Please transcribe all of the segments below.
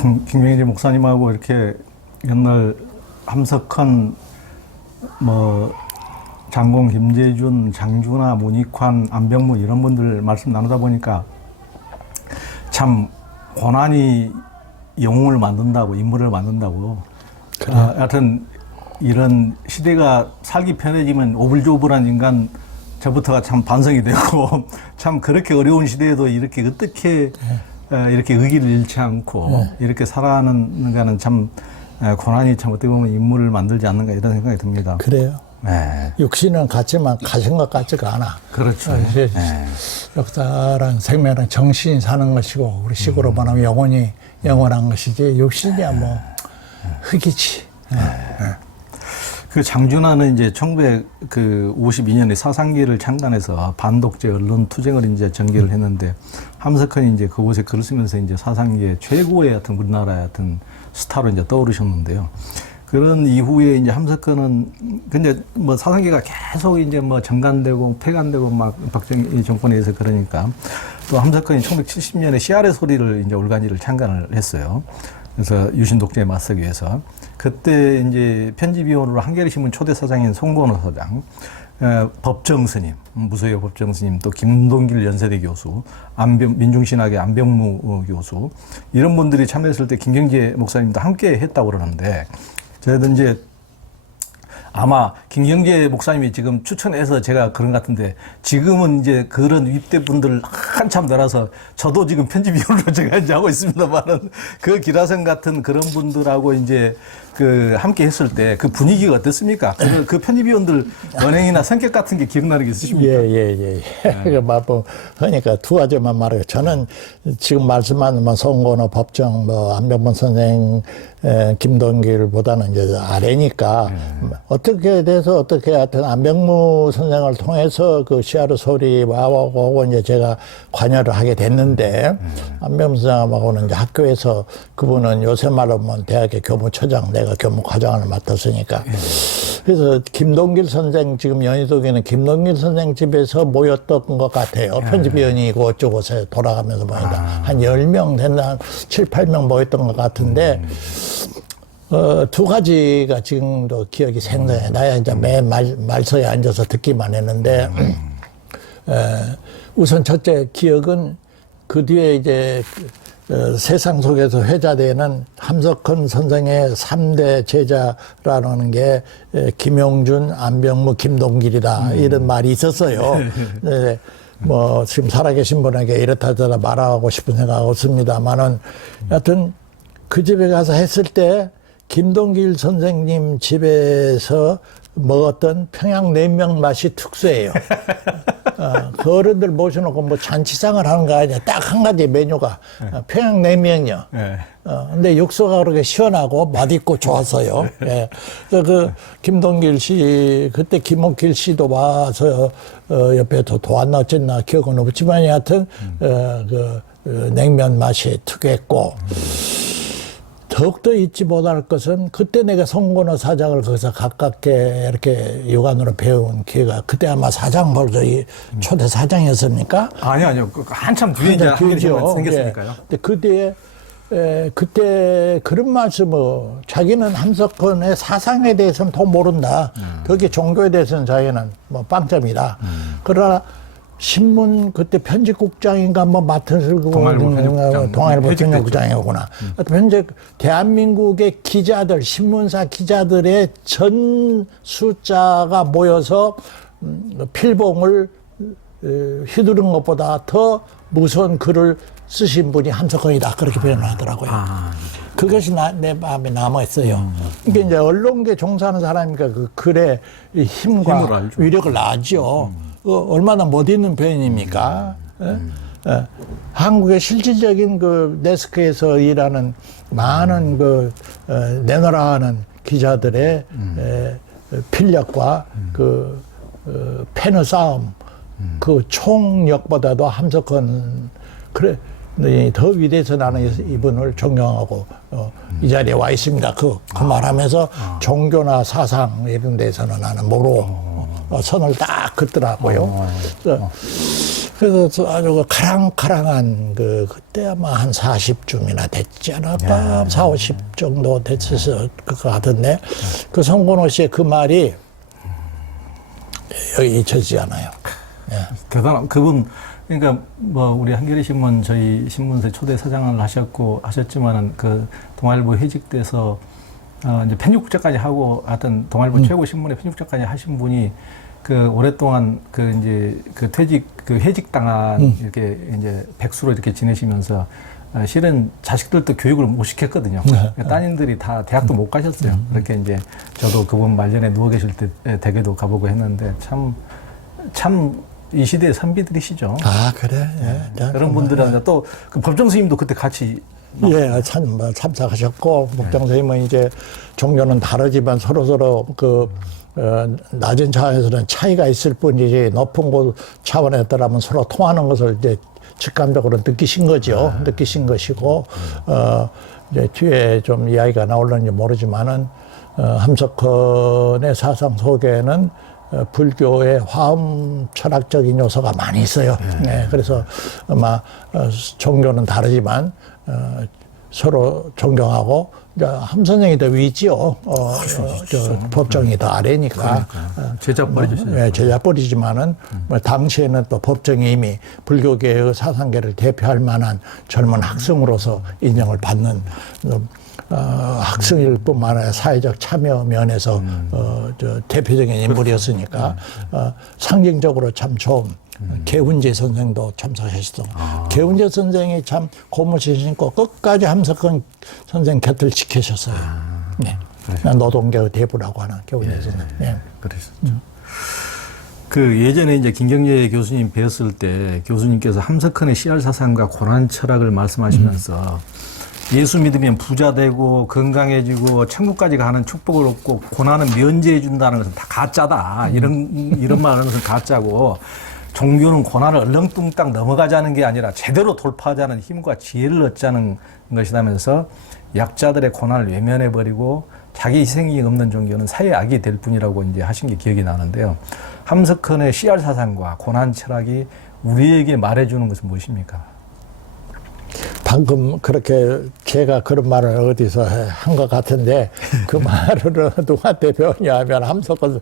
참 김명일 목사님하고 이렇게 옛날 함석헌 뭐 장공 김재준, 장준하, 문익환, 안병무 이런 분들 말씀 나누다 보니까 참 고난이 영웅을 만든다고, 인물을 만든다고. 그래. 하여튼 이런 시대가 살기 편해지면 오불조불한 인간 저부터가 참 반성이 되고 참 그렇게 어려운 시대에도 이렇게 어떻게 이렇게 의기를 잃지 않고 이렇게 살아가는가는 참 고난이 참 어떻게 보면 인물을 만들지 않는가 이런 생각이 듭니다. 그래요. 네. 육신은 같지만 가신 것 같지가 않아. 그렇죠. 이제 네. 역사랑 생명은 정신이 사는 것이고 우리 식으로 말하면 영혼이 영원한 것이지 육신이야 뭐 흙이지. 그 장준하는 이제 1952년에 사상기를 창단해서 반독재 언론 투쟁을 이제 전개를 했는데 함석헌이 이제 그곳에 글을 쓰면서 이제 사상기의 최고의 어떤 우리나라의 어떤 스타로 이제 떠오르셨는데요. 그런 이후에 이제 함석헌은 근데 뭐 사상기가 계속 이제 뭐 정간되고 폐간되고 막 박정희 정권에 의해서 그러니까 또 함석헌이 1970년에 씨알의 소리를 이제 올간지를 창간을 했어요. 그래서 유신 독재에 맞서기 위해서 그때 이제 편집위원으로 한겨레신문 초대 사장인 송건호 사장, 법정 스님, 무소유 법정 스님, 또 김동길 연세대 교수, 민중신학의 안병무 교수 이런 분들이 참여했을 때 김경재 목사님도 함께 했다고 그러는데 저희도 이제 아마 김경재 목사님이 지금 추천해서 제가 그런 것 같은데 지금은 이제 그런 윗대 분들 한참 늘어서 저도 지금 편집위원으로 제가 이제 하고 있습니다만은 그 기라성 같은 그런 분들하고 이제 그 함께 했을 때 그 분위기가 어땠습니까? 그 편집위원들 언행이나 성격 같은 게 기억나는 게 있으십니까? 예. 그 뭐 그러니까 두 가지만 말해요. 저는 지금 말씀하는 뭐 송건호 법정, 뭐 안병문 선생, 김동길보다는 이제 아래니까 어떻게 돼서 어떻게 하여튼 안병무 선생을 통해서 그 시아르 소리하고 이제 제가 관여를 하게 됐는데 안병무 선생하고는 이제 학교에서 그분은 요새 말로 하면 대학의 교무처장, 내가 교무과장을 맡았으니까. 그래서 김동길 선생, 지금 연희동에는 김동길 선생 집에서 모였던 것 같아요. 편집위원이고 어쩌고서 돌아가면서 보니까 한 10명 된다, 한 7, 8명 모였던 것 같은데 두 가지가 지금도 기억이 생생해. 나야 이제 맨 말서에 앉아서 듣기만 했는데 우선 첫째 기억은 그 뒤에 이제 세상 속에서 회자되는 함석헌 선생의 3대 제자라는 게 김용준, 안병무, 김동길이다. 이런 말이 있었어요. 네, 뭐 지금 살아계신 분에게 이렇다 저렇다 말하고 싶은 생각 없습니다만은 여하튼 그 집에 가서 했을 때 김동길 선생님 집에서 먹었던 평양냉면 맛이 특수해요. 그 어른들 모셔놓고 뭐 잔치상을 하는 거 아니야. 딱 한 가지 메뉴가 평양냉면이요. 근데 육수가 그렇게 시원하고 맛있고 좋았어요. 예. 그 김동길 씨, 그때 김옥길 씨도 와서 옆에 도왔나 어쨌나 기억은 없지만 여하튼 그 냉면 맛이 특유했고 더욱더 잊지 못할 것은 그때 내가 송건호 사장을 거기서 가깝게 이렇게 육안으로 배운 기회가 그때 아마 사장 벌써 초대 사장이었습니까? 아니요. 한참 뒤에 이제 한겨레신문 생겼으니까요. 예. 근데 그때 그런 말씀을 자기는 함석헌의 사상에 대해서는 더 모른다. 거기 종교에 대해서는 자기는 뭐 빵점이다. 그러나 신문 그때 편집국장인가 뭐 맡은 동아일보 편집국장이구나. 현재 대한민국의 기자들, 신문사 기자들의 전 숫자가 모여서 필봉을 휘두른 것보다 더 무서운 글을 쓰신 분이 함석헌이다. 그렇게 표현을 하더라고요. 그것이 내 마음에 남아있어요. 그러니까 이제 언론계 종사하는 사람이니까 그 글의 힘과 위력을 알죠. 얼마나 못 있는 표현입니까? 한국의 실질적인 그 데스크에서 일하는 많은 그 내노라 하는 기자들의 필력과 그 패널 싸움, 그 총력보다도 함석헌 그래 더 위대해서 나는 이분을 존경하고 이 자리에 와 있습니다. 그 말하면서 종교나 사상 이런 데서는 나는 모르고 선을 딱 긋더라고요. 그래서 아주 그 카랑카랑한 그때 아마 한 40쯤이나 됐지 않을까? 4, 50 정도 됐을 것 같은데 그 송건호 씨의 그 말이 여기 잊혀지지 않아요. 예. 대단한 그분. 그러니까 뭐 우리 한겨레 신문 저희 신문사 초대 사장을 하셨지만은 그 동아일보 해직돼서 이제 편집국장까지 하고 하여튼 동아일보 최고 신문의 편집국장까지 하신 분이 그 오랫동안 그 이제 그 해직당한 이렇게 이제 백수로 이렇게 지내시면서 실은 자식들도 교육을 못 시켰거든요. 그러니까 따님들이 다 대학도 못 가셨어요. 그렇게 이제 저도 그분 말년에 누워 계실 때 댁에도 가보고 했는데 참 이 시대의 선비들이시죠. 아, 그래? 예. 그런 분들은 또 그 법정 스님도 그때 같이 예, 참석하셨고, 법정 스님은 이제 종교는 다르지만 서로서로 낮은 차원에서는 차이가 있을 뿐이지 높은 곳 차원에 따르면 서로 통하는 것을 이제 직감적으로 느끼신 거죠. 느끼신 것이고, 이제 뒤에 좀 이야기가 나올는지 모르지만은, 함석헌의 사상 속에는 불교의 화음 철학적인 요소가 많이 있어요. 네, 그래서 아마 종교는 다르지만 서로 존경하고 함 선생이 더 위지요. 법정이 더 아래니까. 제자뻘이죠. 네, 제자뻘이지만은 당시에는 또 법정이 이미 불교계의 사상계를 대표할 만한 젊은 학생으로서 인정을 받는 학생일 뿐만 아니라 사회적 참여 면에서 대표적인 인물이었으니까 상징적으로 참 좋은 개운재 선생도 참석하셨어. 개운재 선생이 참 고무신 신고 끝까지 함석헌 선생 곁을 지키셨어요. 네. 노동계의 대부라고 하는 개운재 선생. 네. 그러셨죠. 그 예전에 이제 김경재 교수님 뵀을 때 교수님께서 함석헌의 씨알 사상과 고난 철학을 말씀하시면서 예수 믿으면 부자 되고 건강해지고 천국까지 가는 축복을 얻고 고난은 면제해 준다는 것은 다 가짜다. 이런 말하는 것은 가짜고 종교는 고난을 얼렁뚱땅 넘어가자는 게 아니라 제대로 돌파하자는 힘과 지혜를 얻자는 것이라면서 약자들의 고난을 외면해 버리고 자기 희생이 없는 종교는 사회의 악이 될 뿐이라고 이제 하신 게 기억이 나는데요. 함석헌의 씨알 사상과 고난 철학이 우리에게 말해주는 것은 무엇입니까? 방금 그렇게 제가 그런 말을 어디서 한 것 같은데 그 말을 누구한테 배웠냐 하면 함석헌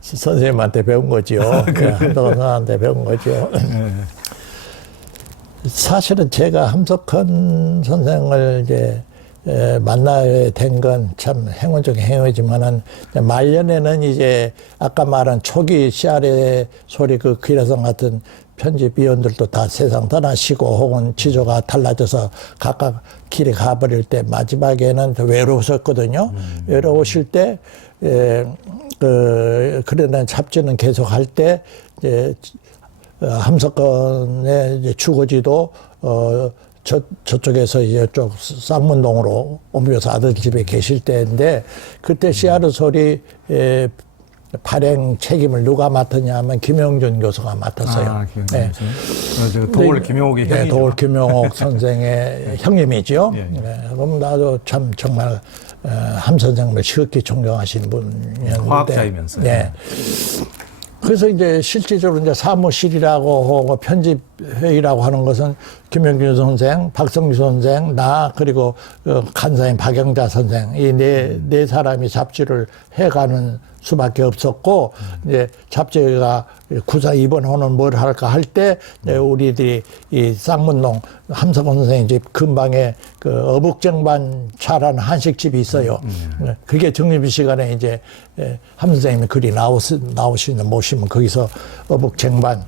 선생님한테 배운 거지요. 함석헌 선생님한테 배운 거지요. 사실은 제가 함석헌 선생을 이제 만나게 된 건 참 행운 중에 행운이지만은 말년에는 이제 아까 말한 초기 씨알의 소리 그 귀라성 같은 편집위원들도 다 세상 떠나시고 혹은 지조가 달라져서 각각 길에 가버릴 때 마지막에는 외로우셨거든요. 외로우실 때, 그러나 잡지는 계속 할 때, 함석헌의 이제 주거지도, 저쪽에서 이쪽 쌍문동으로 옮겨서 아들 집에 계실 때인데, 그때 씨알의 소리, 발행 책임을 누가 맡았냐 하면 김영준 교수가 맡았어요. 네. 도올 김용옥의 형이죠. 네, 도올 김용옥 선생의 형님이죠. 예. 네, 그럼 나도 참 정말 함 선생님을 지극히 존경하시는 분이었는데. 화학자이면서. 네. 그래서 이제 실질적으로 이제 사무실이라고 편집회의라고 하는 것은 김영준 선생, 박성규 선생, 나 그리고 간사인 박영자 선생 이 네 사람이 잡지를 해가는 수밖에 없었고 이제 잡지가 구사 이번 호는 뭘 할까 할 때 우리들이 이 쌍문동 함석헌 선생님 집 근방에 그 어북쟁반 차라는 한식집이 있어요. 그게 정립 시간에 이제 함 선생님이 글이 나오시는 모시면 거기서 어북쟁반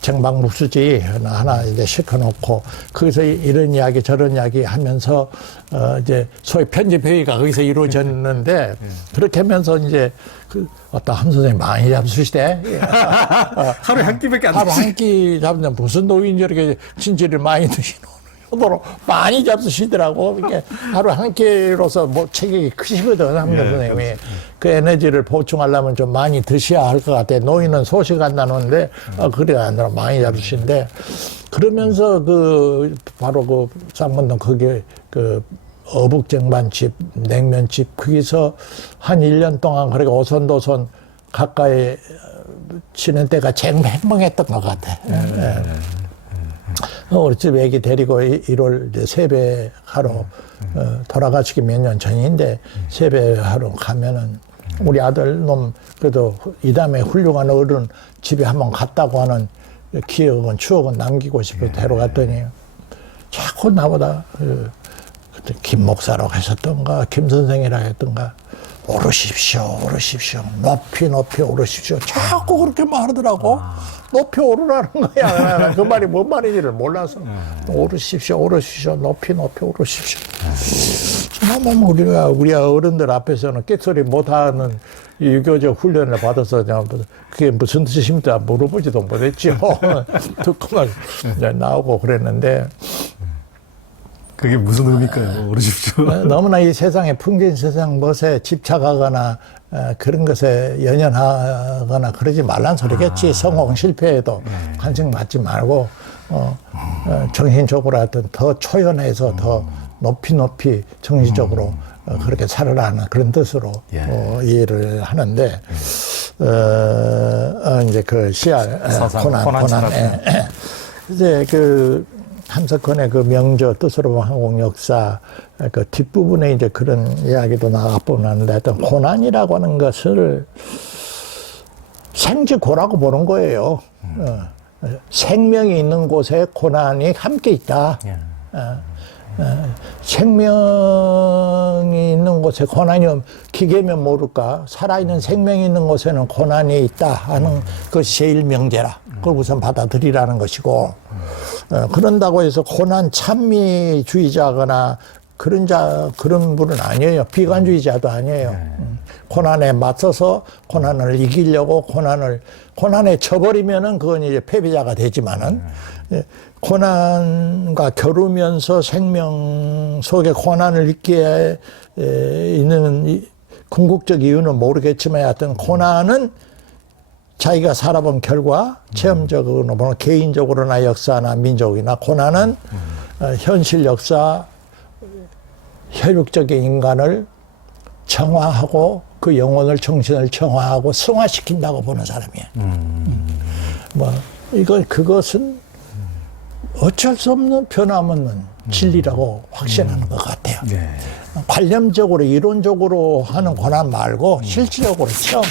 쟁반국수지 하나 이제 시켜놓고 거기서 이런 이야기 저런 이야기 하면서 이제 소위 편집회의가 거기서 이루어졌는데 그렇게 하면서 이제 그 어떤 함 선생님 많이 잡수시대. 하루에 한 끼밖에 안 하루 드시죠. 한 끼 잡는 무슨 노인이 이렇게 진지를 많이 드시노. 정도로 많이 잡수시더라고. 이게 하루 한 끼로서 뭐 체격이 크시거든, 함 선생님이. 그 에너지를 보충하려면 좀 많이 드셔야 할 것 같아. 노인은 소식 안 나누는데, 그래 안 나누 많이 잡수신데. 그러면서 바로 그 쌍문동 거기에 어북쟁반집, 냉면집, 거기서 한 1년 동안 그렇게 오손도손 가까이 지낸 때가 제일 행복했던 것 같아. 우리 집 애기 데리고 1월 이제 세배하러 돌아가시기 몇 년 전인데 세배하러 가면은 우리 아들 놈 그래도 이 다음에 훌륭한 어른 집에 한번 갔다고 하는 기억은 추억은 남기고 싶어 데려갔더니 자꾸 나보다 그때 김 목사라고 하셨던가 김 선생이라고 했던가 오르십시오 오르십시오 높이 높이 오르십시오 자꾸 그렇게 말하더라고. 높이 오르라는 거야. 그 말이 뭔 말인지를 몰라서 오르십시오 오르십시오 높이 높이 오르십시오. 우리가 어른들 앞에서는 깨소리 못하는 유교적 훈련을 받아서 그게 무슨 뜻입니까 물어보지도 못했죠. 듣고만 나오고 그랬는데 그게 무슨 의미일까요? 오르십시오. 너무나 이 세상에 풍진 세상 멋에 집착하거나 그런 것에 연연하거나 그러지 말란 소리겠지. 성공 실패에도 관심 갖지 말고 정신적으로 하여튼 더 초연해서 더 높이 높이 정신적으로 그렇게 살아라는 그런 뜻으로 이해를 하는데 이제 그 고난 이제 그 함석헌의 그 명저 뜻으로 항공 역사 그 뒷부분에 이제 그런 이야기도 나가보는데 하여튼 고난이라고 하는 것을 생지고라고 보는 거예요. 생명이 있는 곳에 고난이 함께 있다. 생명이 있는 곳에 고난이 기계면 모를까 살아있는 생명이 있는 곳에는 고난이 있다 하는 것이 제일 명제라. 그걸 우선 받아들이라는 것이고 그런다고 해서 고난 찬미주의자거나 그런 분은 아니에요. 비관주의자도 아니에요. 고난에 맞서서 고난을 이기려고 고난에 져버리면은 그건 이제 패배자가 되지만은 고난과 겨루면서 생명 속에 고난을 잊게 있는 궁극적 이유는 모르겠지만 하여튼 고난은 자기가 살아본 결과 체험적으로 보면 개인적으로나 역사나 민족이나 고난은 현실 역사 혈육적인 인간을 정화하고 그 영혼을 정신을 정화하고 승화시킨다고 보는 사람이에요. 그것은 어쩔 수 없는 변함없는 진리라고 확신하는 것 같아요. 관념적으로 이론적으로 하는 고난 말고 실질적으로 체험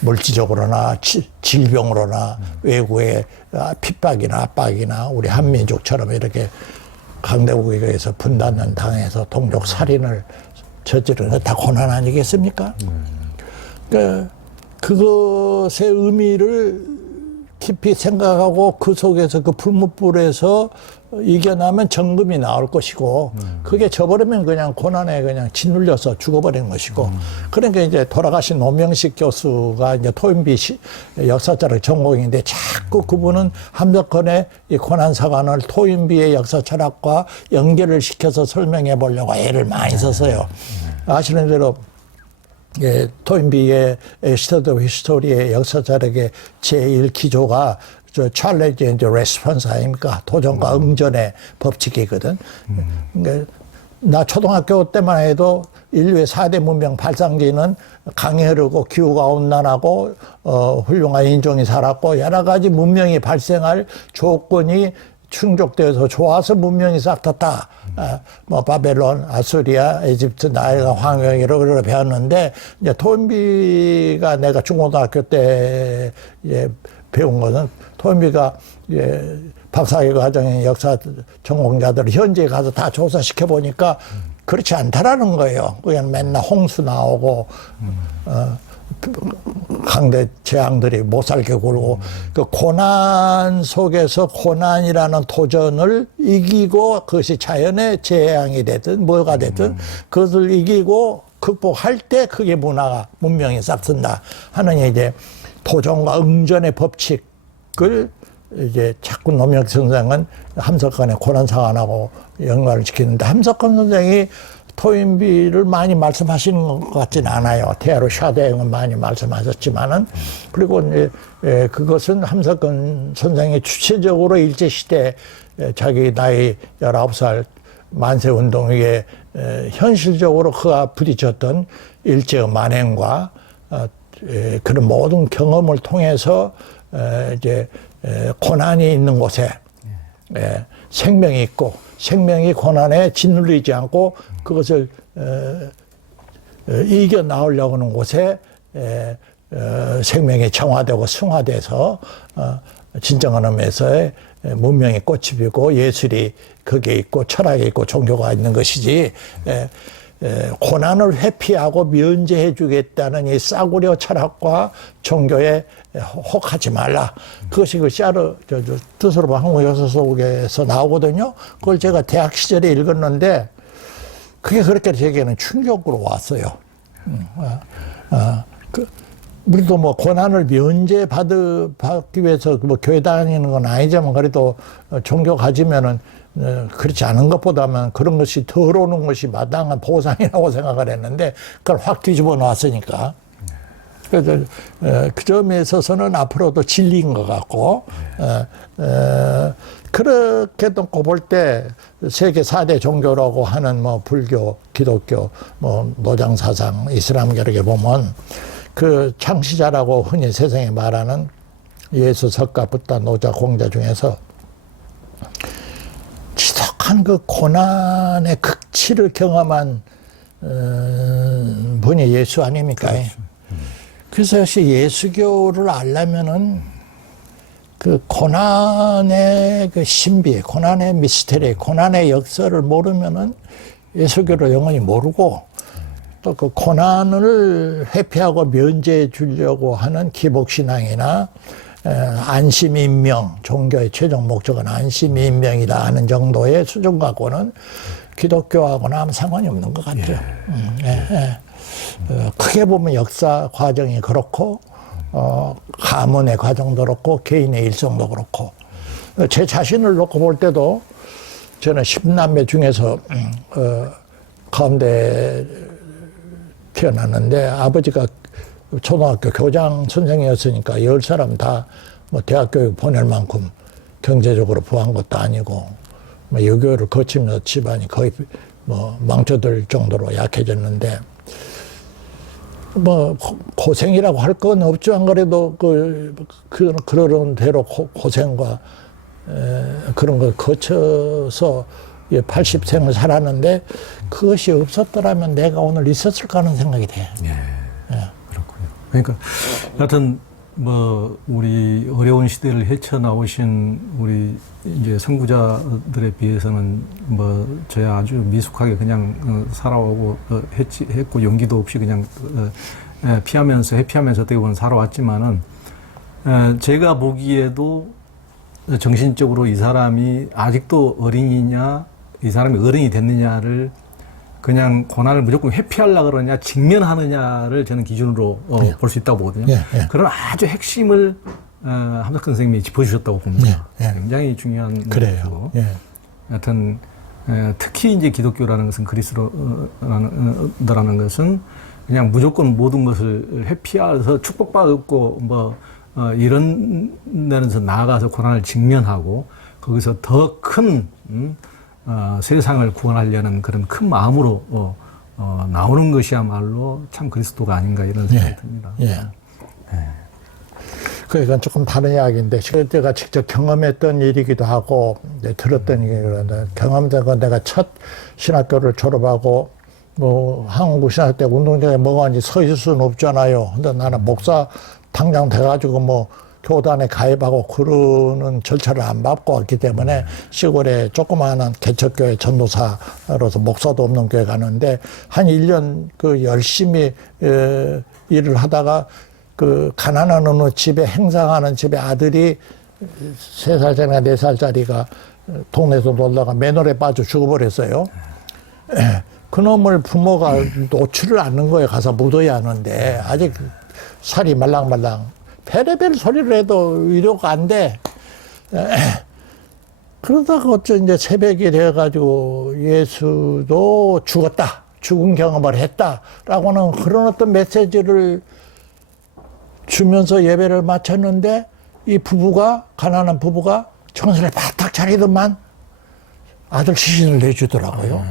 물질적으로나 질병으로나 외국의 핍박이나 압박이나 우리 한민족처럼 이렇게 강대국에 의해서 분단을 당해서 동족 살인을 저지르는 다 고난 아니겠습니까? 그러니까 그것의 의미를 깊이 생각하고 그 속에서 그 불무불에서 이겨나면 정금이 나올 것이고 그게 져버리면 그냥 고난에 그냥 짓눌려서 죽어버리는 것이고 그러니까 이제 돌아가신 노명식 교수가 이제 토인비 역사철학 전공인데 자꾸 그분은 함석헌의 이 고난사관을 토인비의 역사철학과 연결을 시켜서 설명해 보려고 애를 많이 썼어요. 아시는 대로 토인비의 스터디 오브 히스토리의 역사철학의 제1기조가 저 찰레지 앤드 레스폰스 아닙니까? 도전과 응전의 법칙이거든. 그러니까 나 초등학교 때만 해도 인류의 4대 문명 발상지는 강이 흐르고 기후가 온난하고 훌륭한 인종이 살았고 여러 가지 문명이 발생할 조건이 충족되어서 좋아서 문명이 싹 텄다. 바벨론, 아수리아, 에집트, 나일강, 황영이로 배웠는데 이제 토인비가 내가 중고등학교 때 배운 것은 토인비가 박사학위 과정의 역사 전공자들을 현지에 가서 다 조사시켜 보니까 그렇지 않다라는 거예요. 그냥 맨날 홍수 나오고 강대 재앙들이 못 살게 굴고 그 고난 속에서 고난이라는 도전을 이기고 그것이 자연의 재앙이 되든 뭐가 되든 그것을 이기고 극복할 때 그게 문명이 싹 튼다 하는 이제 도전과 응전의 법칙을 이제 자꾸 노명식 선생은 함석헌의 고난사관하고 연관을 시키는데 함석헌 선생이 토인비를 많이 말씀하시는 것 같지는 않아요. 테아로 샤대행은 많이 말씀하셨지만은 그리고 이제 그것은 함석헌 선생이 주체적으로 일제시대 자기 나이 19살 만세운동에 현실적으로 그가 부딪혔던 일제의 만행과 그런 모든 경험을 통해서 이제 고난이 있는 곳에 생명이 있고 생명이 고난에 짓눌리지 않고 그것을 이겨 나오려고 하는 곳에 생명이 정화되고 승화돼서 진정한 의미에서의 문명이 꽃이 피고 예술이 거기에 있고 철학이 있고 종교가 있는 것이지 고난을 회피하고 면제해 주겠다는 이 싸구려 철학과 종교에 혹하지 말라. 그것이 그 샤르 드스로바 한국 역사 속에서 나오거든요. 그걸 제가 대학 시절에 읽었는데 그게 그렇게 제게는 충격으로 왔어요. 우리도 뭐 고난을 면제받기 위해서 뭐 교회 다니는 건 아니지만 그래도 종교 가지면은 그렇지 않은 것보다는 그런 것이 덜 오는 것이 마땅한 보상이라고 생각을 했는데 그걸 확 뒤집어 놨으니까. 그래서 그 점에 있어서는 앞으로도 진리인 것 같고 그렇게 놓고 볼 때 세계 4대 종교라고 하는 뭐 불교, 기독교, 뭐 노장사상, 이슬람교 이렇게 보면 그 창시자라고 흔히 세상에 말하는 예수, 석가, 붓다, 노자, 공자 중에서 지독한 그 고난의 극치를 경험한 분이 예수 아닙니까? 그렇죠. 그래서 역시 예수교를 알려면은 그 고난의 그 신비, 고난의 미스테리, 고난의 역사를 모르면은 예수교를 영원히 모르고 또 그 고난을 회피하고 면제해 주려고 하는 기복신앙이나 안심인명, 종교의 최종 목적은 안심인명이다 하는 정도의 수준 갖고는 기독교하고는 아무 상관이 없는 것 같아요. 크게 보면 역사 과정이 그렇고 가문의 과정도 그렇고 개인의 일성도 그렇고 제 자신을 놓고 볼 때도 저는 10남매 중에서 가운데 태어났는데 아버지가 초등학교 교장 선생이었으니까 10사람 다 뭐 대학교육 보낼 만큼 경제적으로 부한 것도 아니고 뭐 유교를 거치면서 집안이 거의 뭐 망쳐들 정도로 약해졌는데 뭐 고생이라고 할 건 없지만 그래도 그런 대로 고생과 그런 걸 거쳐서 80생을 살았는데 그것이 없었더라면 내가 오늘 있었을까 하는 생각이 돼요. 그렇군요. 그러니까 여하튼 뭐 우리 어려운 시대를 헤쳐나오신 우리 이제 선구자들에 비해서는 뭐 저야 아주 미숙하게 그냥 살아오고 했고 용기도 없이 그냥 피하면서 회피하면서 어떻게 보면 살아왔지만은 제가 보기에도 정신적으로 이 사람이 아직도 어린이냐 이 사람이 어른이 됐느냐를 그냥 고난을 무조건 회피하려고 그러냐 직면하느냐를 저는 기준으로 볼 수 있다고 보거든요. 그런 아주 핵심을 함석헌 선생님이 짚어주셨다고 봅니다. 굉장히 중요한 그래요. 하여튼 특히 이제 기독교라는 것은 그리스도라는 것은 그냥 무조건 모든 것을 회피해서 축복받고 뭐 이런 데서 나아가서 고난을 직면하고 거기서 더 큰 세상을 구원하려는 그런 큰 마음으로 나오는 것이야말로 참 그리스도가 아닌가 이런 생각이 듭니다. 그러니까 조금 다른 이야기인데 제가 직접 경험했던 일이기도 하고 들었던 얘기인데 경험자가 내가 첫 신학교를 졸업하고 뭐 한국 신학교 운동장에 뭐가 이제 서 있을 수는 없잖아요. 근데 나는 목사 당장 돼가지고 뭐 교단에 가입하고 그러는 절차를 안 밟고 왔기 때문에 시골에 조그마한 개척교회 전도사로서 목사도 없는 교회 가는데 한 1년 그 열심히 일을 하다가 그 가난한 어느 집에 행상하는 집에 아들이 3살짜리나 4살짜리가 동네에서 놀다가 맨홀에 빠져 죽어버렸어요. 그놈을 부모가 놓지를 않는 거예요. 가서 묻어야 하는데 아직 살이 말랑말랑 베레벨 소리를 해도 위로가 안 돼. 그러다가 어쩌 이제 새벽이 되어가지고 예수도 죽었다. 죽은 경험을 했다라고는 그런 어떤 메시지를 주면서 예배를 마쳤는데 이 부부가, 가난한 부부가 정신을 바짝 차리더만 아들 시신을 내주더라고요.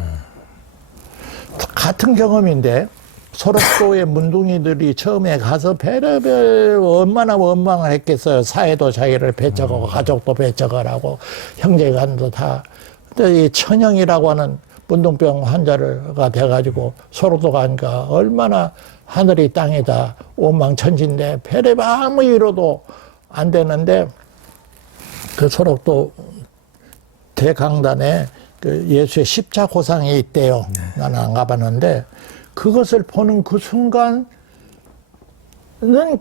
같은 경험인데 소록도의 문둥이들이 처음에 가서 별의별 얼마나 원망을 했겠어요. 사회도 자기를 배척하고 가족도 배척을 하고 형제간도 다. 근데 이 천영이라고 하는 문둥병 환자가 돼가지고 소록도 가니까 얼마나 하늘이 땅이다 원망천진데 별의별 아무 이로도 안 되는데 그 소록도 대강단에 그 예수의 십자고상이 있대요. 나는 안 가봤는데 그것을 보는 그 순간은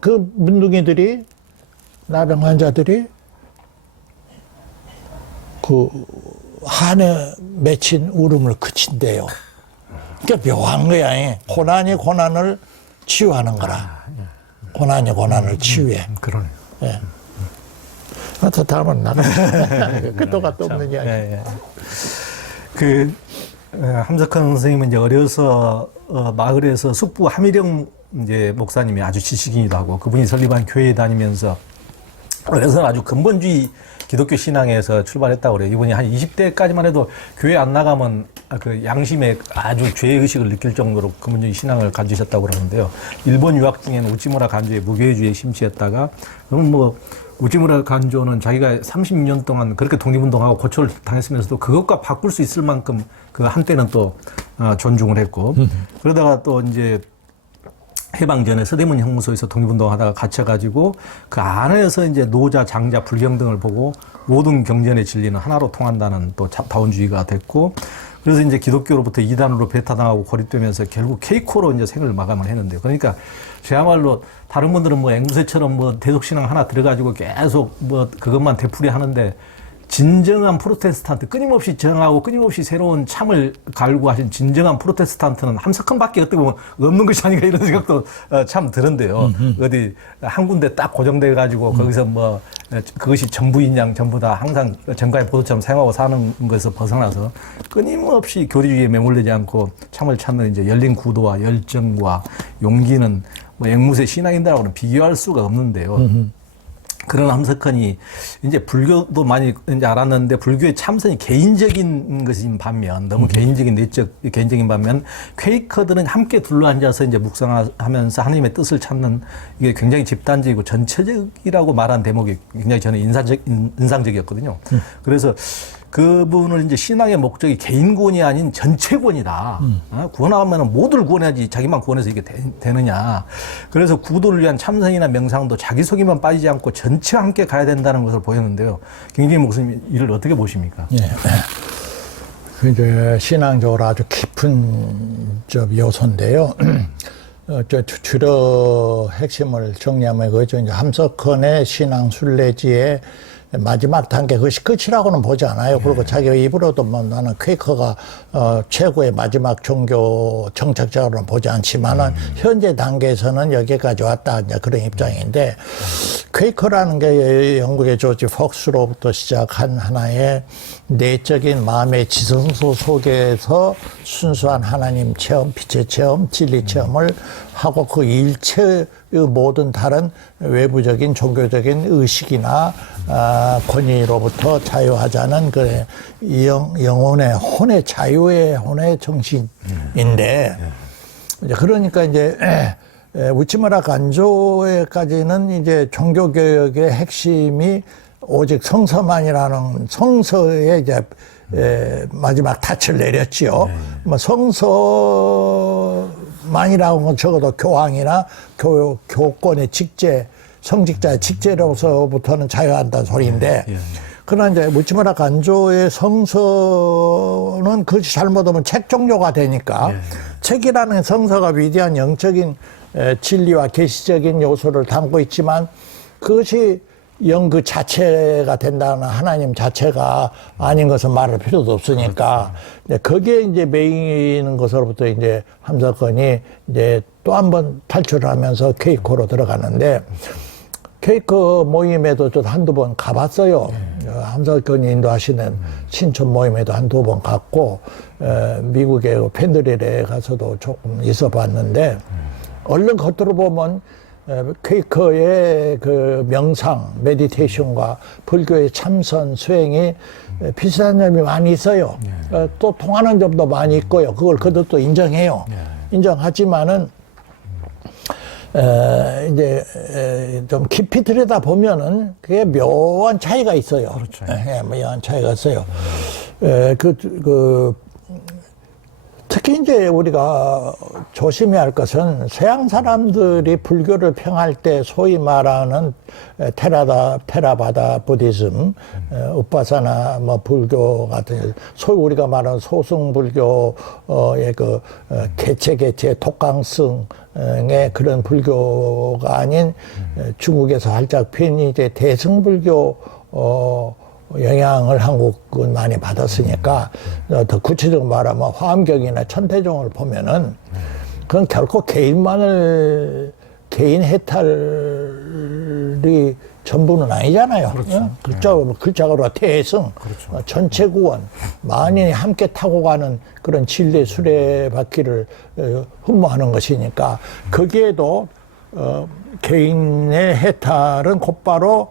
그 문둥이들이 나병 환자들이 그 한에 맺힌 울음을 그친대요. 그러니까 묘한 거야. 고난이 고난을 치유하는 거라. 고난이 고난을 치유해. 그러네요. 예. 또 다음은 나는 끝도 gat도 없는 이야기. 예. 그 함석헌 선생님은 이제 어려서 마을에서 숙부 하미령 이제 목사님이 아주 지식인이기도 하고 그분이 설립한 교회에 다니면서 어려서 아주 근본주의 기독교 신앙에서 출발했다고 그래요. 이분이 한 20대까지만 해도 교회 안 나가면 그 양심에 아주 죄의식을 느낄 정도로 근본주의 신앙을 가지셨다고 그러는데요. 일본 유학 중에는 우찌무라 간조의 무교회주의에 심취했다가 그러면 뭐 우찌무라 간조는 자기가 30년 동안 그렇게 독립운동하고 고초를 당했으면서도 그것과 바꿀 수 있을 만큼 그 한때는 또 존중을 했고 그러다가 또 이제 해방 전에 서대문 형무소에서 독립운동하다가 갇혀가지고 그 안에서 이제 노자, 장자, 불경등을 보고 모든 경전의 진리는 하나로 통한다는 또 다원주의가 됐고 그래서 이제 기독교로부터 이단으로 배타당하고 고립되면서 결국 케이코로 이제 생을 마감을 했는데요. 그러니까 저야말로 다른 분들은 뭐 앵무새처럼 뭐 대속신앙 하나 들어가지고 계속 뭐 그것만 되풀이 하는데 진정한 프로테스탄트, 끊임없이 정하고 끊임없이 새로운 참을 갈구하신 진정한 프로테스탄트는 함석헌밖에 어떻게 보면 없는 것이 아닌가 이런 생각도 참 드는데요. 어디 한 군데 딱 고정돼 가지고 거기서 뭐 그것이 전부인 양 전부 다 항상 정가의 보도처럼 생각하고 사는 것에서 벗어나서 끊임없이 교리주의에 매몰되지 않고 참을 찾는 이제 열린 구도와 열정과 용기는 뭐 앵무새 신앙인들하고는 비교할 수가 없는데요. 그런 함석헌이 이제 불교도 많이 이제 알았는데 불교의 참선이 개인적인 것인 반면 너무 개인적인 내적 개인적인 반면 퀘이커들은 함께 둘러앉아서 이제 묵상하면서 하나님의 뜻을 찾는 이게 굉장히 집단적이고 전체적이라고 말한 대목이 굉장히 저는 인상적이었거든요. 그래서 그분을 이제 신앙의 목적이 개인 구원이 아닌 전체 구원이다. 구원하면 모두를 구원해야지 자기만 구원해서 이게 되느냐. 그래서 구도를 위한 참선이나 명상도 자기 속에만 빠지지 않고 전체와 함께 가야 된다는 것을 보였는데요. 김기현 목사님 이를 어떻게 보십니까? 예. 그 이제 신앙적으로 아주 깊은 요소인데요. 주로 핵심을 정리하면 그죠. 이제 함석헌의 신앙 순례지의 마지막 단계 그것이 끝이라고는 보지 않아요. 그리고 자기가 입으로도 뭐 나는 퀘이커가 최고의 마지막 종교 정착자로는 보지 않지만은 현재 단계에서는 여기까지 왔다 이제 그런 입장인데 퀘이커라는 게 영국의 조지 폭스로부터 시작한 하나의 내적인 마음의 지성소 속에서 순수한 하나님 체험, 빛의 체험, 진리 체험을 하고 그 일체의 모든 다른 외부적인 종교적인 의식이나 권위로부터 자유하자는 그 영혼의 혼의 자유의 혼의 정신인데 이제 그러니까 이제 우치무라 간조에까지는 이제 종교개혁의 핵심이 오직 성서만이라는 성서에 이제 마지막 닻을 내렸지요. 뭐 성서만이라고 적어도 교황이나 교권의 직제, 성직자의 직제로서부터는 자유한다는 소리인데, 그러나 이제 우치무라 간조의 성서는 그것이 잘못하면 책 종료가 되니까 책이라는 성서가 위대한 영적인 진리와 계시적인 요소를 담고 있지만 그것이 영 그 자체가 된다는 하나님 자체가 아닌 것은 말할 필요도 없으니까 거기에 이제 매이는 것으로부터 이제 함석헌이 이제 또 한 번 탈출을 하면서 퀘이커로 들어가는데 퀘이커 모임에도 좀 한두 번 가봤어요. 함석헌이 인도하시는 신촌 모임에도 한두 번 갔고 미국의 펜드릴에 가서도 조금 있어 봤는데 얼른 겉으로 보면 퀘이커의 그 명상, 메디테이션과 불교의 참선, 수행이 비슷한 점이 많이 있어요. 또 통하는 점도 많이 있고요. 그걸 그들도 인정해요. 인정하지만은 좀 깊이 들여다 보면은 그게 묘한 차이가 있어요. 그렇죠. 묘한 차이가 있어요. 특히 이제 우리가 조심해야 할 것은 서양 사람들이 불교를 평할 때 소위 말하는 테라바다 부디즘, 우파사나 뭐 불교 같은 소위 우리가 말하는 소승 불교의 개체 독강승의 그런 불교가 아닌 중국에서 활짝 핀 이제 대승불교 영향을 한국은 많이 받았으니까 더 구체적으로 말하면 화엄경이나 천태종을 보면은 그건 결코 개인 해탈이 전부는 아니잖아요. 그렇죠. 글자로 태승, 그렇죠. 전체 구원, 만인이 함께 타고 가는 그런 진례 수레바퀴를 흠모하는 것이니까 거기에도 개인의 해탈은 곧바로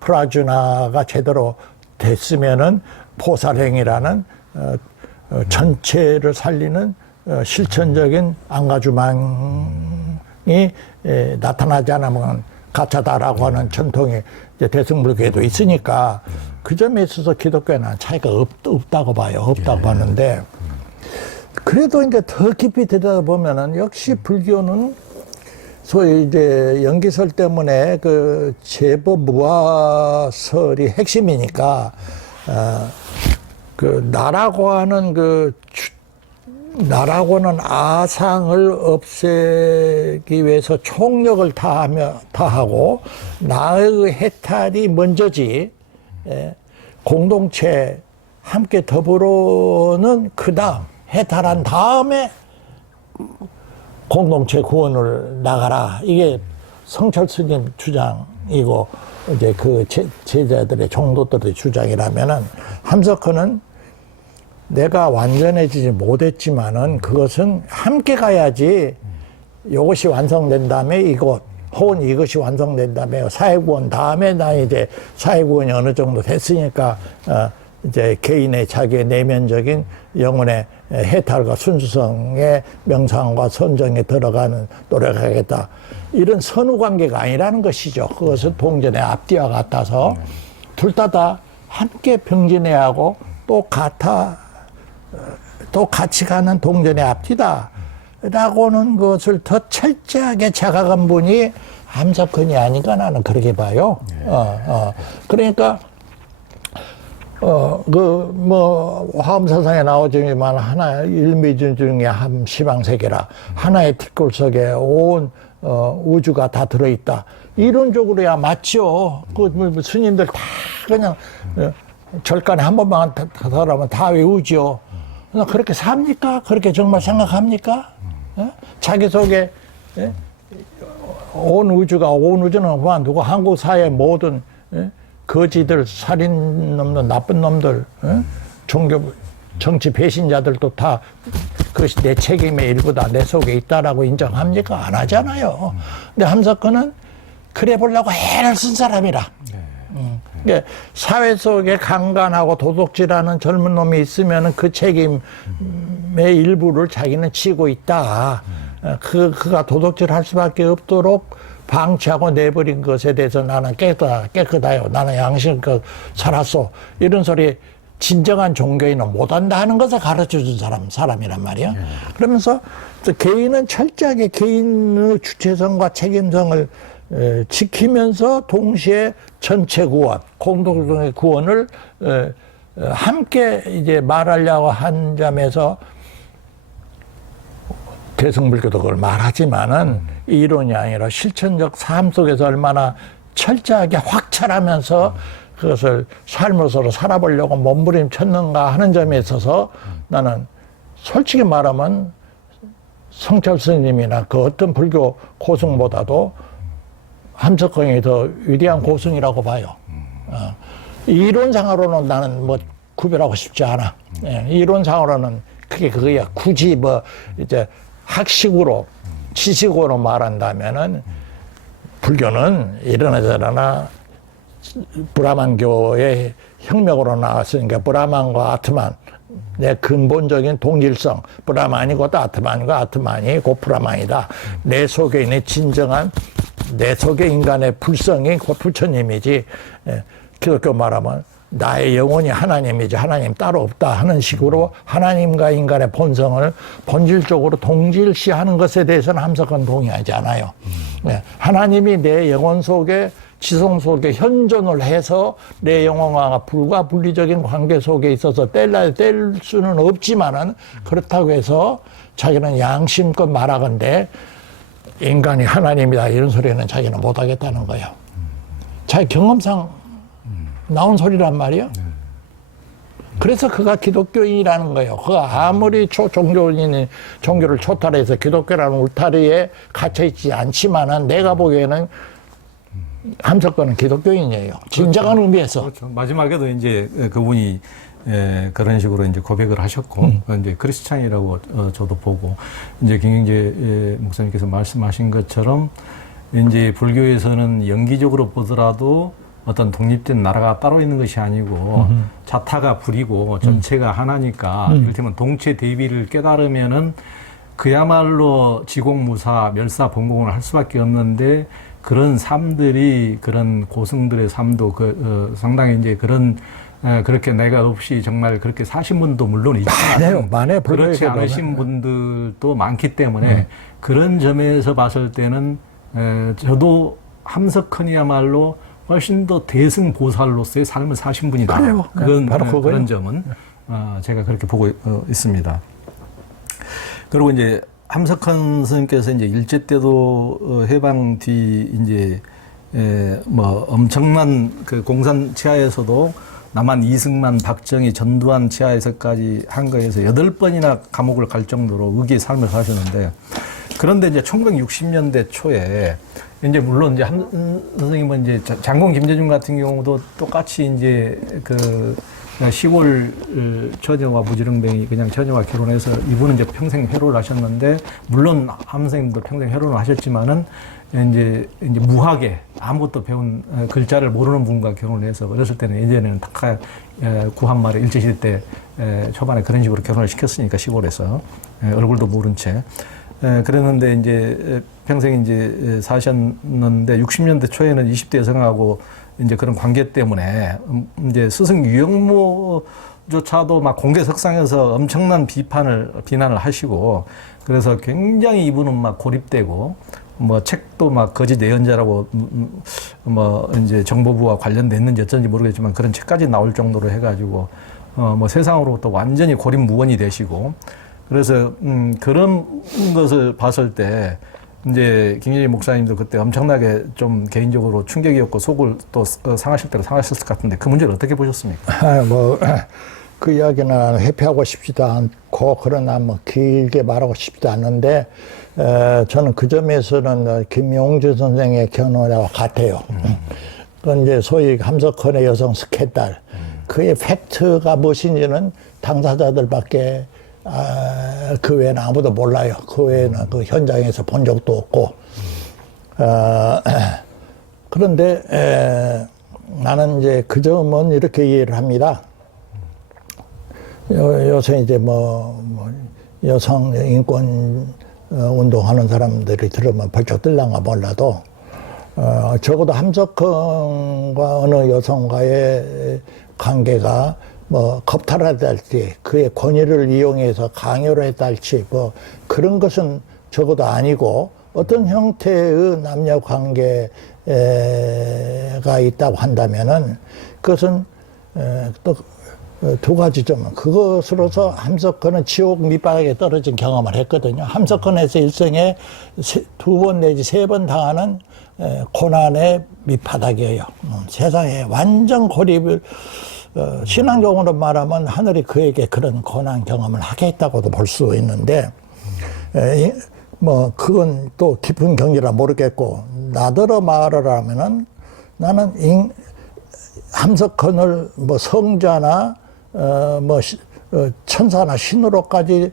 프라주나가 제대로 됐으면은 포살행이라는 전체를 살리는 실천적인 안가주망이 나타나지 않으면 가짜다라고 하는 전통이 이제 대승불교에도 있으니까 그 점에 있어서 기독교에는 차이가 없다고 봐요. 없다고 봤는데 그래도 이제 더 깊이 들여다보면은 역시 불교는 소위 이제 연기설 때문에 그 제법 무아설이 핵심이니까 그 나라고 하는 나라고는 아상을 없애기 위해서 총력을 다하고 나의 해탈이 먼저지 공동체 함께 더불어는 그다음 해탈한 다음에 공동체 구원을 나가라. 이게 성철 스님 주장이고 이제 그 제자들의 종도들의 주장이라면은 함석헌은 내가 완전해지지 못했지만은 그것은 함께 가야지 이것이 완성된 다음에 이것 혹은 이것이 완성된 다음에 사회구원 다음에 나 이제 사회구원이 어느 정도 됐으니까 이제 개인의 자기의 내면적인 영혼의 해탈과 순수성의 명상과 선정에 들어가는 노력하겠다. 이런 선후관계가 아니라는 것이죠. 그것은 동전의 앞뒤와 같아서 둘 다 함께 병진해야 하고 또 같이 가는 동전의 앞뒤다. 라고는 것을 더 철저하게 자각한 분이 함석헌이 아닌가 나는 그렇게 봐요. 그러니까 화엄사상에 나오지만 하나의 일미준 중에 시방세계라 하나의 뒷골 속에 온 우주가 다 들어있다. 이론적으로야 맞죠. 스님들 다 그냥 절간에 한 번만 하라면 다 외우죠. 그렇게 삽니까? 그렇게 정말 생각합니까? 자기 속에 온 우주는 그만두고 한국 사회 모든 거지들, 살인 놈들, 나쁜 놈들, 정치 배신자들도 다 그것이 내 책임의 일부다, 내 속에 있다라고 인정합니까? 안 하잖아요. 근데 함석헌은 그래 보려고 애를 쓴 사람이라. 그러니까 사회 속에 강간하고 도둑질하는 젊은 놈이 있으면 그 책임의 일부를 자기는 지고 있다. 그가 도둑질할 수밖에 없도록 방치하고 내버린 것에 대해서 나는 깨끗하요. 나는 양심껏 살았어. 이런 소리 진정한 종교인은 못한다 하는 것을 가르쳐준 사람이란 말이야. 그러면서 개인은 철저하게 개인의 주체성과 책임성을 지키면서 동시에 전체 구원, 공동의 구원을 함께 이제 말하려고 한 점에서 대승불교도 그걸 말하지만은 이론이 아니라 실천적 삶 속에서 얼마나 철저하게 확철하면서 그것을 삶으로 살아보려고 몸부림쳤는가 하는 점에 있어서 나는 솔직히 말하면 성철 스님이나 그 어떤 불교 고승보다도 함석헌이 더 위대한 고승이라고 봐요. 이론상으로는 나는 뭐 구별하고 싶지 않아. 이론상으로는 그거야. 굳이 뭐 이제 학식으로 지식으로 말한다면은 불교는 이러나 저러나 브라만교의 혁명으로 나왔으니까 브라만과 아트만 내 근본적인 동질성, 브라만이고 아트만이고 아트만이 곧 브라만이다. 내 속에 있는 진정한 내 속의 인간의 불성이 곧 부처님이지. 기독교 말하면 나의 영혼이 하나님이지 하나님 따로 없다 하는 식으로 하나님과 인간의 본성을 본질적으로 동질시하는 것에 대해서는 함석은 동의하지 않아요. 하나님이 내 영혼 속에 지성 속에 현존을 해서 내 영혼과 불가분리적인 관계 속에 있어서 뗄 수는 없지만은 그렇다고 해서 자기는 양심껏 말하건대 인간이 하나님이다 이런 소리는 자기는 못하겠다는 거예요. 자기 경험상 나온 소리란 말이에요. 그래서 그가 기독교인이라는 거예요. 그가 아무리 종교를 초탈해서 기독교라는 울타리에 갇혀있지 않지만은 내가 보기에는 함석권은 기독교인이에요. 진정한 의미에서. 그렇죠. 마지막에도 이제 그분이 그런 식으로 이제 고백을 하셨고, 이제 크리스찬이라고 저도 보고, 이제 김경재 목사님께서 말씀하신 것처럼, 이제 불교에서는 영기적으로 보더라도 어떤 독립된 나라가 따로 있는 것이 아니고, 자타가 불이고 전체가 하나니까, 이를테면 동체 대비를 깨달으면은 그야말로 지공무사, 멸사범공을 할 수밖에 없는데, 그런 삶들이 그런 고승들의 삶도 상당히 이제 그렇게 내가 없이 정말 그렇게 사신 분도 물론 있지만 그렇지 않으신 분들도 많기 때문에 그런 점에서 봤을 때는 저도 함석헌이야말로 훨씬 더 대승보살로서의 삶을 사신 분이다. 그래요. 그런 점은 제가 그렇게 보고 있습니다. 그리고 이제 함석헌 스님께서 이제 일제 때도 해방 뒤 이제 뭐 엄청난 그 공산 치하에서도 남한 이승만, 박정희, 전두환 치하에서까지 한 거에서 8번이나 감옥을 갈 정도로 의기의 삶을 사셨는데, 그런데 이제 1960년대 초에 이제 물론 이제 함 선생님은 이제 장군 김대중 같은 경우도 똑같이 이제 그 시골 처녀와 무지렁뱅이 그냥 처녀와 결혼해서 이분은 이제 평생 회로를 하셨는데, 물론 함 선생님도 평생 회로를 하셨지만은 이제 무하게 아무것도 배운 글자를 모르는 분과 결혼을 해서 어렸을 때는 예전에는 탁하 구한말에 일제시대 때 초반에 그런 식으로 결혼을 시켰으니까 시골에서 얼굴도 모른 채 그랬는데 이제 평생 이제 사셨는데 60년대 초에는 20대 여성하고 이제 그런 관계 때문에 이제 스승 유영모조차도 막 공개석상에서 엄청난 비난을 하시고, 그래서 굉장히 이분은 막 고립되고, 뭐 책도 막 거짓 예언자라고 뭐 이제 정보부와 관련됐는지 어쩐지 모르겠지만 그런 책까지 나올 정도로 해가지고 뭐 세상으로부터 완전히 고립무원이 되시고, 그래서 그런 것을 봤을 때 이제 김경재 목사님도 그때 엄청나게 좀 개인적으로 충격이었고 속을 또 상하실 대로 상하셨을 것 같은데 그 문제를 어떻게 보셨습니까? 뭐 그 이야기는 회피하고 싶지도 않고 그러나 뭐 길게 말하고 싶지도 않는데 저는 그 점에서는 김용준 선생의 견해와 같아요. 그건 이제 소위 함석헌의 여성 스캔들, 그의 팩트가 무엇인지는 당사자들밖에 그 외에는 아무도 몰라요. 그 외에는 그 현장에서 본 적도 없고. 그런데 나는 이제 그 점은 이렇게 이해를 합니다. 요새 이제 뭐 여성 인권 운동하는 사람들이 들으면 벌쩍 뜰랑가 몰라도 적어도 함석헌과 어느 여성과의 관계가 뭐 겁탈하다 할지 그의 권위를 이용해서 강요를 했다 할지 뭐 그런 것은 적어도 아니고, 어떤 형태의 남녀 관계가 있다고 한다면은 그것은 또 두 가지 점, 그것으로서 함석헌은 지옥 밑바닥에 떨어진 경험을 했거든요. 함석헌에서 일생에 2번 내지 3번 당하는 고난의 밑바닥이에요. 세상에 완전 고립을 신앙적으로 말하면 하늘이 그에게 그런 고난 경험을 하게 했다고도 볼 수 있는데, 뭐 그건 또 깊은 경지라 모르겠고, 나더러 말을 하면은 나는 함석헌을 뭐 성자나 뭐 천사나 신으로까지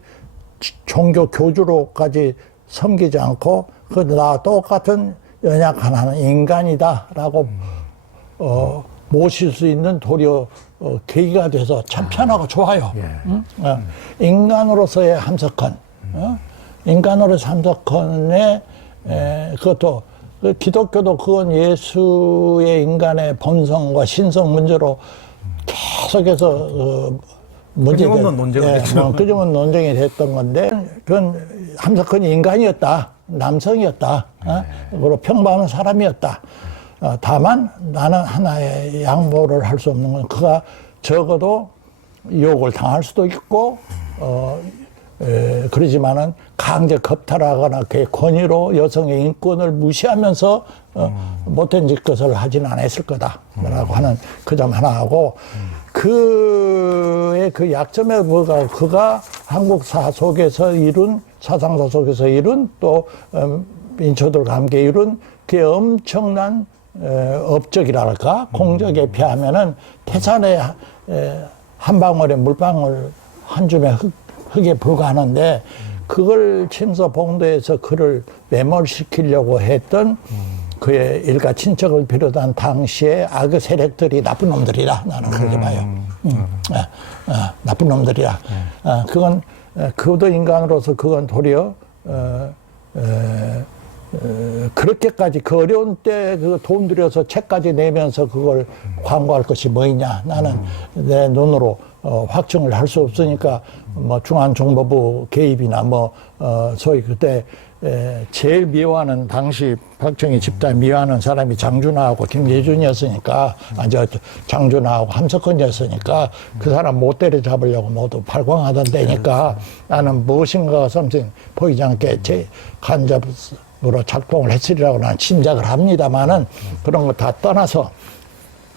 종교 교주로까지 섬기지 않고 그 나와 똑같은 연약한 인간이다라고 모실 수 있는 도리어 계기가 돼서 참 편하고 좋아요. 응? 인간으로서의 함석헌, 인간으로서 함석헌의 그것도 기독교도 그건 예수의 인간의 본성과 신성 문제로 계속해서 끊임없는 논쟁이 됐죠. 끊임없는 논쟁이 됐던 건데 그건 함석헌이 인간이었다, 남성이었다, 그리고 평범한 사람이었다. 다만 나는 하나의 양보를 할 수 없는 건 그가 적어도 욕을 당할 수도 있고 그러지만은 강제 겁탈하거나 그의 권위로 여성의 인권을 무시하면서 못된 짓것을 하지는 않았을 거다라고 하는 그 점 하나 하고 그의 그 약점에 뭐가 그가 한국사 속에서 이룬 사상사 속에서 이룬 또 민초들과 함께 이룬 그의 엄청난 업적이랄까 공적에 비하면은 태산의 한 방울의 물방울 한 줌의 흙에 불과하는데 그걸 침서 봉도에서 그를 매몰시키려고 했던 그의 일가 친척을 비롯한 당시의 악의 세력들이 나쁜 놈들이라 나는 그렇게 봐요. 나쁜 놈들이라. 그건 그도 인간으로서 그건 도리어 그렇게까지 그 어려운 때 그 돈 들여서 책까지 내면서 그걸 광고할 것이 뭐있냐. 나는 내 눈으로 확증을 할 수 없으니까 뭐 중앙정보부 개입이나 뭐 소위 그때 제일 미워하는 당시 박정희 집단 미워하는 사람이 장준하하고 김예준이었으니까 장준하하고 함석헌이었으니까 그 사람 못 때려잡으려고 모두 발광하던 때니까 나는 무엇인가가 something 보이지 않게 제 간접으로 작동을 했으리라고 나는 짐작을 합니다만은 그런 거 다 떠나서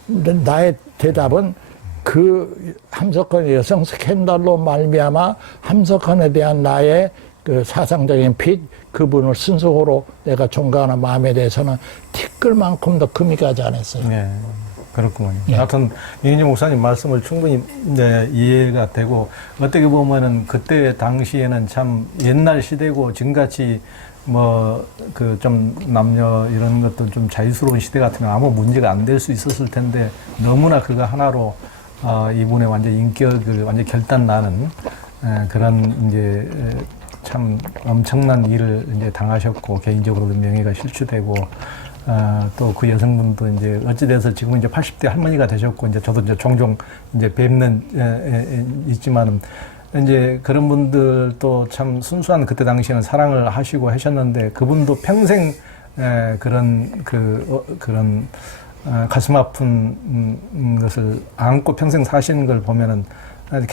나의 대답은 그 함석헌의 여성 스캔들로 말미암아 함석헌에 대한 나의 그 사상적인 핏, 그분을 순수호로 내가 존경하는 마음에 대해서는 티끌만큼도 금이 가지 않았어요. 네, 그렇군요. 하여튼 이인재 목사님 말씀을 충분히 이해가 되고 어떻게 보면은 그때 당시에는 참 옛날 시대고 지금같이 뭐 그 좀 남녀 이런 것도 좀 자유스러운 시대 같으면 아무 문제가 안 될 수 있었을 텐데 너무나 그거 하나로 이분의 완전 인격을 완전 결단 나는 그런 이제 참 엄청난 일을 이제 당하셨고 개인적으로도 명예가 실추되고 또 그 여성분도 이제 어찌돼서 지금 이제 80대 할머니가 되셨고 이제 저도 이제 종종 이제 뵙는 있지만은 이제 그런 분들도 참 순수한 그때 당시에는 사랑을 하시고 하셨는데 그분도 평생 그런 가슴 아픈 것을 안고 평생 사시는 걸 보면은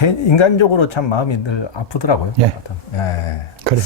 인간적으로 참 마음이 늘 아프더라고요. 예. 그래.